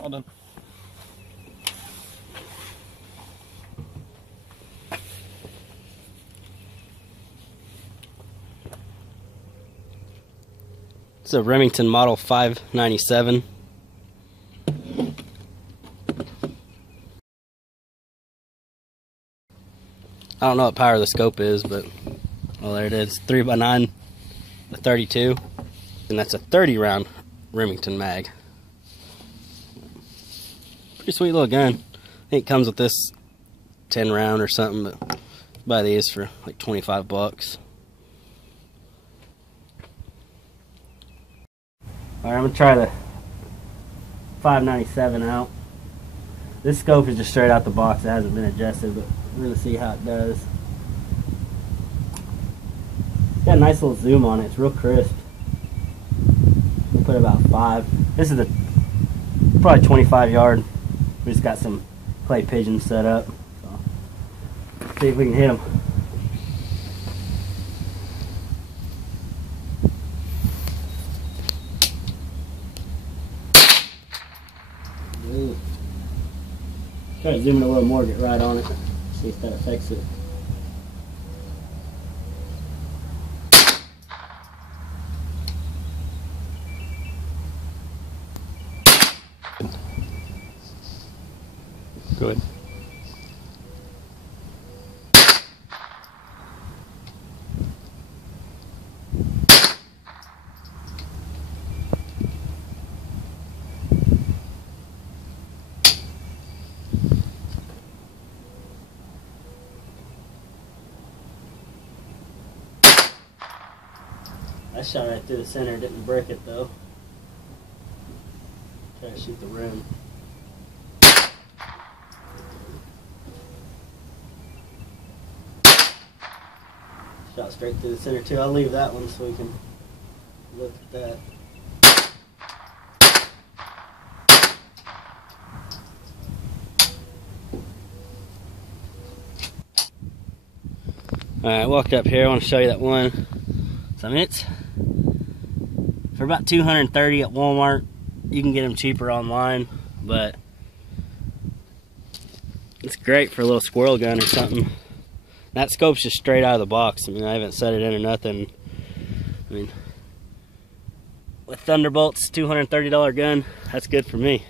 all done. It's a Remington model 597. I don't know what power the scope is, but well, there it is. 3x9, a 32, and that's a 30 round Remington mag. Pretty sweet little gun. I think it comes with this 10 round or something, but buy these for like 25 bucks. Alright, I'm gonna try the 597 out. This scope is just straight out the box. It hasn't been adjusted, but we're gonna see how it does. It's got a nice little zoom on it. It's real crisp. We'll put about 5. This is a probably 25 yard. We just got some clay pigeons set up. So, see if we can hit them. Ooh. Try to zoom in a little more, get right on it, see if that affects it. Good. I shot right through the center, didn't break it though. Try to shoot the rim. Shot straight through the center too. I'll leave that one so we can look at that. Alright, walked up here. I want to show you that one. So I mean, it's for about $230 at Walmart. You can get them cheaper online, but it's great for a little squirrel gun or something. That scope's just straight out of the box. I mean, I haven't set it in or nothing. I mean, with Thunderbolt's $230 gun, that's good for me.